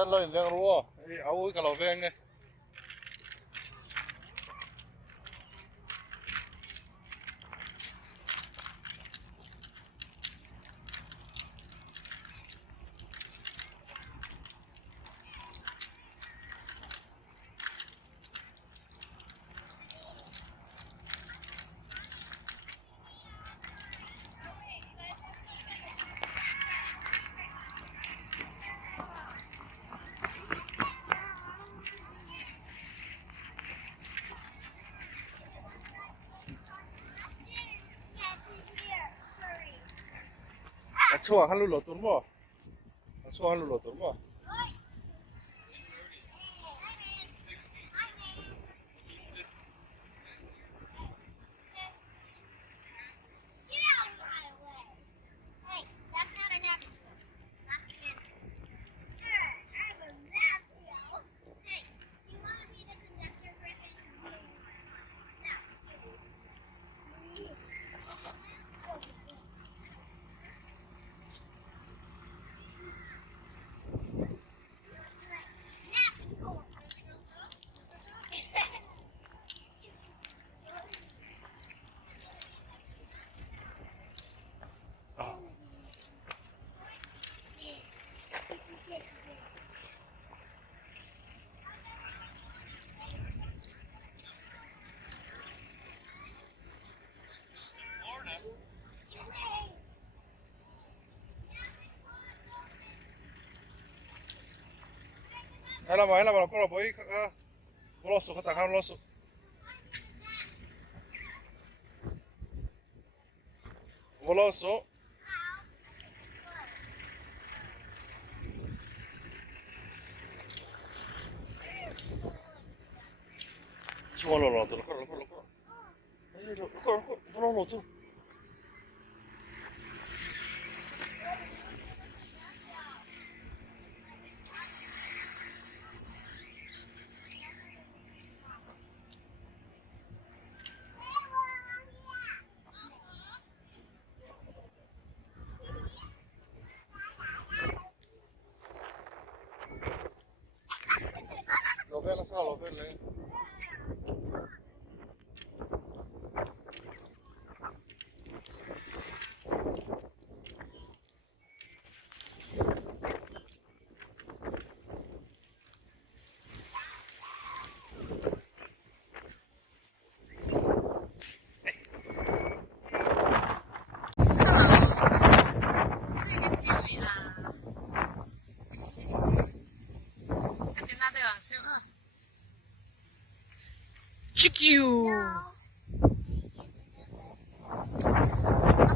真女唔靚咯喎，你嘔個流病嘅。錯喺度落頓喎，錯喺度落頓喎。Hela, kolla på lossuk, otahan lossuk. Lossuk. Suolo lootun, kolla. Ei, kolla lootun. Lovella saa lovella. GQ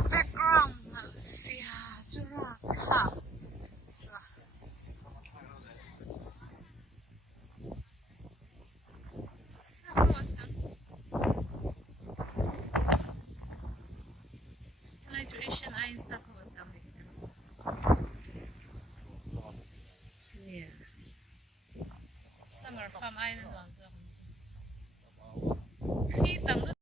background 是啊，就让看，是吧？Graduation ay sa kawatami. Yeah. Summer Farm Island 王子。可以等。